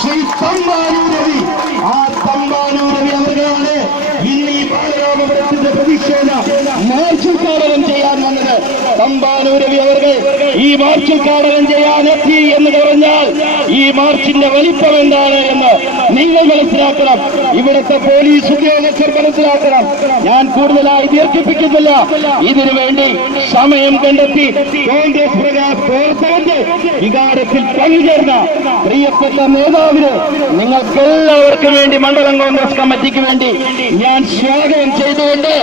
ശ്രീ തമ്പാനൂർ രവി. ആ തമ്പാനൂർ രവി അവർക്കാണ് ഇന്ന് ഈ ബാലരാമപുരത്തിന്റെ പ്രതിഷേധ മാർച്ച് ഉദ്ഘാടനം ചെയ്യാൻ വന്നത്. തമ്പാനൂർ രവി അവർ ഈ മാർച്ച് ഉദ്ഘാടനം ചെയ്യാൻ എത്തി എന്ന് പറഞ്ഞാൽ ഈ മാർച്ചിന്റെ വലിപ്പം എന്താണ് എന്ന് നിങ്ങൾ മനസ്സിലാക്കണം. ഇവിടുത്തെ പോലീസ് ഉദ്യോഗസ്ഥർ മനസ്സിലാക്കണം. ഞാൻ കൂടുതലായി ദീർഘിപ്പിക്കുന്നില്ല. ഇതിനു വേണ്ടി സമയം കണ്ടെത്തി കോൺഗ്രസ് പ്രവർത്തകന്റെ വികാരത്തിൽ പങ്കുചേർന്ന പ്രിയപ്പെട്ട നേതാവിന് നിങ്ങൾക്കെല്ലാവർക്കും വേണ്ടി മണ്ഡലം കോൺഗ്രസ് കമ്മിറ്റിക്ക് വേണ്ടി ഞാൻ സ്വാഗതം ചെയ്തുകൊണ്ട്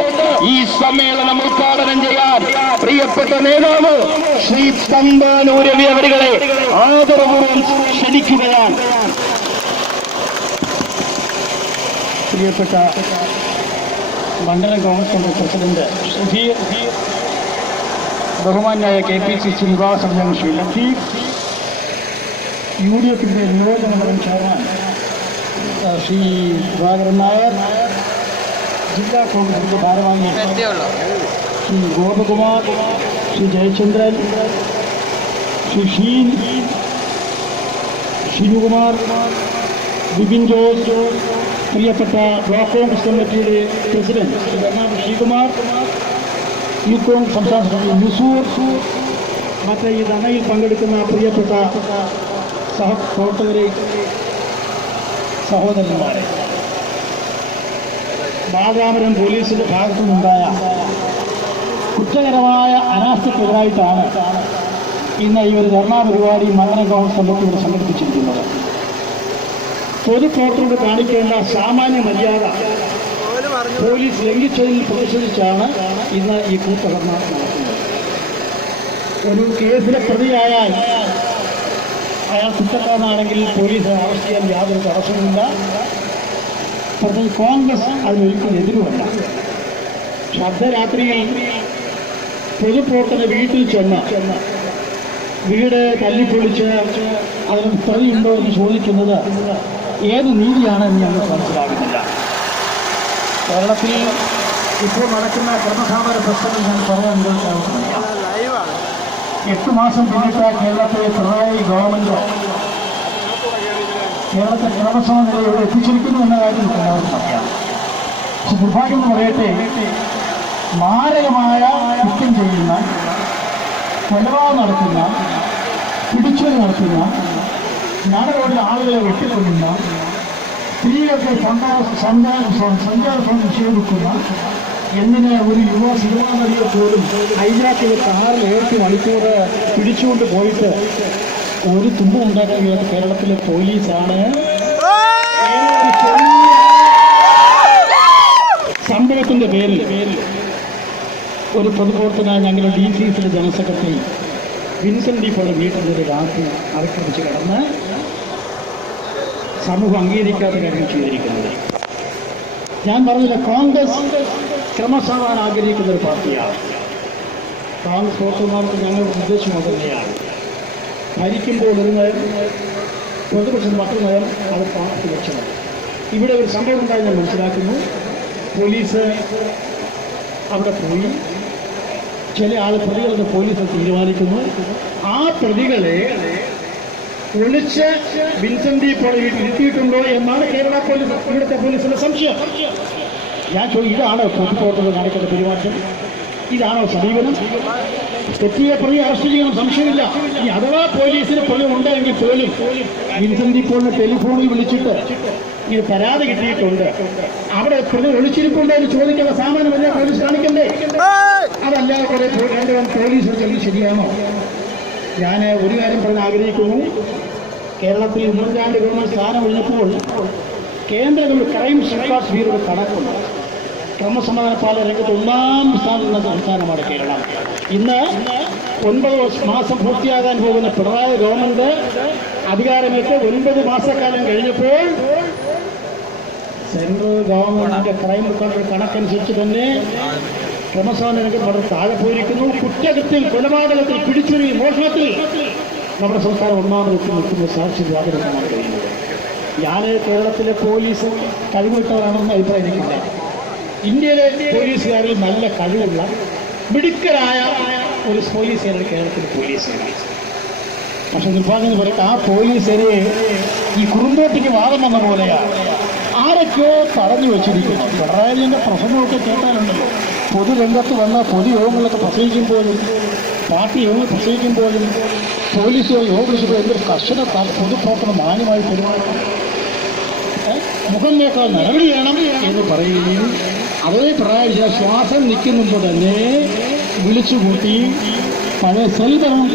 ഈ സമ്മേളനം ഉദ്ഘാടനം ചെയ്യാൻ പ്രിയപ്പെട്ട നേതാവ് ശ്രീ തമ്പാനൂർ രവി അവരുകളെ ആദരപൂർവ്വം ക്ഷണിക്കുകയാണ്. പ്രിയപ്പെട്ട മണ്ഡലം കോൺഗ്രസ് കമ്മിറ്റി പ്രസിഡന്റ് ഷഫീർ, ബഹുമാന്യായ KPCC വിഭാഗ സമിതി ശ്രീ ലത്തീഫ്, UDF നിയോജക മണ്ഡലം ചെയർമാൻ ശ്രീ സുധാകരൻ നായർ, ജില്ലാ കോൺഗ്രസിന്റെ ഭാരവാഹി ശ്രീ ഗോപകുമാർ, ശ്രീ ജയചന്ദ്രൻ, ശ്രീ ഷീൻ, ഷിനുകുമാർ, ബിപിൻ ജോർജ്, പ്രിയപ്പെട്ട ബ്ലോക്ക് കോൺഗ്രസ് കമ്മിറ്റിയുടെ president Shri Bernard Sreekumar, youth Congress സംസ്ഥാന സെക്രട്ടറി നുസൂർ, മറ്റ് ഈ ധനയിൽ പങ്കെടുക്കുന്ന പ്രിയപ്പെട്ട സഹപ്രവർത്തകരെ, സഹോദരന്മാരെ, ബാലരാമപുരം പോലീസിന്റെ ഭാഗത്തു നിന്നുണ്ടായ കുറ്റകരമായ അനാസ്ഥക്കെതിരായിട്ടാണ് ഇന്ന് ഈ ഒരു ധർണാ പരിപാടി മണ്ഡലം കോൺഗ്രസ് കമ്മിറ്റി ഇവിടെ സംഘടിപ്പിച്ചിരിക്കുന്നത്. പൊതുപ്രവർത്തകരോട് കാണിക്കേണ്ട സാമാന്യ മര്യാദ പോലീസ് ലംഘിച്ചതിൽ പ്രതിഷേധിച്ചാണ് ഇന്ന് ഈ കൂട്ടധർണ നടക്കുന്നത്. ഒരു കേസിലെ പ്രതിയായാൽ അയാൾ കുറ്റക്കാരനാണെങ്കിൽ പോലീസ് അറസ്റ്റ് ചെയ്യാൻ യാതൊരു തടസ്സവുമില്ല. പ്രത്യേകിച്ച് കോൺഗ്രസ് അതിനൊരിക്കലും എതിരുമല്ല. അർദ്ധരാത്രിയിൽ പൊതുപ്രവർത്തകരുടെ വീട്ടിൽ ചെന്ന് വീട് തല്ലിപ്പൊളിച്ച് അതിന് പ്രതിയുണ്ടോ എന്ന് ചോദിക്കുന്നത് ഏത് നീതിയാണെന്ന് ഞങ്ങൾക്ക് മനസ്സിലാകുന്നില്ല. കേരളത്തിൽ ഇപ്പോൾ നടക്കുന്ന ക്രമസമാധാന പ്രശ്നങ്ങൾ ഞാൻ പറയാൻ ഉദ്ദേശിച്ചില്ല. 8 മാസം പിന്നിട്ട കേരളത്തിലെ പിണറായി ഗവൺമെന്റ് കേരളത്തെ ക്രമസമാധാന നിലയിൽ എത്തിച്ചിരിക്കുന്നു എന്ന കാര്യം എല്ലാവർക്കും അറിയാം. പക്ഷെ നിർഭാഗ്യം എന്ന് പറയട്ടെ, മാരകമായ കുറ്റം ചെയ്യുന്ന, കൊലപാതകം നടത്തുന്ന, പിടിച്ചുവലി നടത്തുന്ന, നാടുകളിൽ ആളുകളെ വെട്ടിക്കൊല്ലുന്ന, സ്ത്രീകൾക്ക് സഞ്ചാരം നിഷേധിക്കുന്ന, എന്തിന് ഒരു യുവ സിനിമാ നടിയെ പോലും ഹൈജാക്ക് ചെയ്ത് കാറിൽ 7 മണിക്കൂർ പിടിച്ചുകൊണ്ട് പോയിട്ട് ഒരു തുമ്പ് ഉണ്ടാക്കാൻ കഴിയാത്ത കേരളത്തിലെ പോലീസാണ് സംഭവത്തിന്റെ പേരിൽ ഒരു പൊതുപ്രവർത്തകനായ ഞങ്ങളുടെ DCCയുടെ ജനറൽ സെക്രട്ടറി വിൻസെന്റ് ഡിപ്പോയുടെ വീട്ടിൽ ഒരു രാത്രി ആക്രമിച്ച് കിടന്ന് സമൂഹം അംഗീകരിക്കാത്ത കാര്യം ചെയ്തിരിക്കുന്നത്. ഞാൻ പറഞ്ഞില്ല, കോൺഗ്രസ് ക്രമസമാധാനം ആഗ്രഹിക്കുന്ന ഒരു പാർട്ടിയാണ്. കോൺഗ്രസ് പ്രവർത്തകന്മാർക്ക് ഞങ്ങളുടെ ഉദ്ദേശം തന്നെയാണ്. ഭരിക്കുമ്പോൾ ഒരു നയം, പ്രതിപക്ഷം മറ്റൊരു നയം, അത് പാർട്ടി ലക്ഷ്യമാണ്. ഇവിടെ ഒരു സംഭവം ഉണ്ടായി ഞാൻ മനസ്സിലാക്കുന്നു. പോലീസ് അവിടെ പോയി ചില പ്രതികളൊക്കെ പോലീസ് തീരുമാനിക്കുന്നു. ആ പ്രതികളെ ഒളിച്ച് വിൻസെന്റ് ഇപ്പോൾ ഇരുത്തിയിട്ടുണ്ടോ എന്നാണ് കേരള പോലീസ്, ഇവിടുത്തെ പോലീസിന്റെ സംശയം. ഞാൻ ചോദിക്കും, ഇതാണോ പൊതുപ്രവർത്തകർ കാണിക്കുന്ന പെരുമാറ്റം? ഇതാണോ സമീപനം? തെറ്റിയ പ്രതി അറസ്റ്റ് ചെയ്യണം, സംശയമില്ല. ഇനി അഥവാ പോലീസിന് പ്രതി ഉണ്ടെങ്കിൽ പോലും വിൻസെന്റ് ഇപ്പോളിനെ ടെലിഫോണിൽ വിളിച്ചിട്ട് ഇത് പരാതി കിട്ടിയിട്ടുണ്ട്, അവിടെ പ്രതി ഒളിച്ചിരിപ്പുണ്ടോ എന്ന് ചോദിക്കേണ്ട സാമാന്യമല്ല പോലീസ് കാണിക്കണ്ടേ? അതല്ലാതെ കുറെ പോലീസ് ചെല്ലി ശരിയാണോ? ഞാൻ ഒരു കാര്യം പറയാൻ ആഗ്രഹിക്കുന്നു. കേരളത്തിൽ ഉമ്മൻചാണ്ടി ഗവൺമെന്റ് സ്ഥാനം ഒഴിഞ്ഞപ്പോൾ കേന്ദ്ര ക്രൈം റെക്കോർഡ്സ് ബ്യൂറോയുടെ കണക്കുണ്ട്. ക്രമസമാധാന പാലന രംഗത്ത് 1ാം സ്ഥാനത്തുള്ള സംസ്ഥാനമാണ് കേരളം. ഇന്ന് 9 മാസം പൂർത്തിയാകാൻ പോകുന്ന പിണറായി ഗവൺമെന്റ് അധികാരമേറ്റ് 9 മാസക്കാലം കഴിഞ്ഞപ്പോൾ സെൻട്രൽ ഗവൺമെന്റിന്റെ ക്രൈം റെക്കോർഡ് കണക്കനുസരിച്ച് തന്നെ ക്രമസമാധാന രംഗത്ത് വളരെ താഴെ പോയിരിക്കുന്നു. കുറ്റകൃത്യത്തിൽ, കൊലപാതകത്തിൽ, പിടിച്ചുരി, മോഷണത്തിൽ നമ്മുടെ സംസ്ഥാനം 1ാമത് എത്തി നിൽക്കുന്ന സാക്ഷി സ്വാഗതമാണ് കഴിയുന്നത്. ഞാൻ കേരളത്തിലെ പോലീസ് കഴിവുള്ളവരാണെന്ന് അഭിപ്രായം എനിക്കില്ല. ഇന്ത്യയിലെ പോലീസുകാരിൽ നല്ല കഴിവുള്ള മിടുക്കരായ ഒരു പോലീസുകാരുടെ കേരളത്തിലെ പോലീസുകാർ. പക്ഷെ നിർഭാഗ്യം പറയും ആ പോലീസിന് ഈ കുറുന്തോട്ടിക്ക് വാദം വന്ന പോലെയാണ്. ആരൊക്കെയോ തടഞ്ഞു വെച്ചിരിക്കുന്നു. പിണറായി വിജയന്റെ പ്രസംഗമൊക്കെ കേട്ടാലുണ്ടല്ലോ, പൊതുരംഗത്ത് വന്ന പൊതുയോഗങ്ങളൊക്കെ പ്രസംഗിക്കുമ്പോഴും പാർട്ടി യോഗങ്ങൾ പ്രസംഗിക്കുമ്പോഴും പോലീസോ യോഗോ എന്തൊരു കർശന പൊതുപ്രവർത്തനം മാന്യമായി പെരുമാറണം, മുഖം നോക്കാൻ നടപടി വേണം എന്ന് പറയുകയും അതേ പിണറായി വിജയൻ ശ്വാസം നിൽക്കുന്നുമ്പോൾ തന്നെ വിളിച്ചുകൂട്ടി പഴയ സെൽ ഭരണം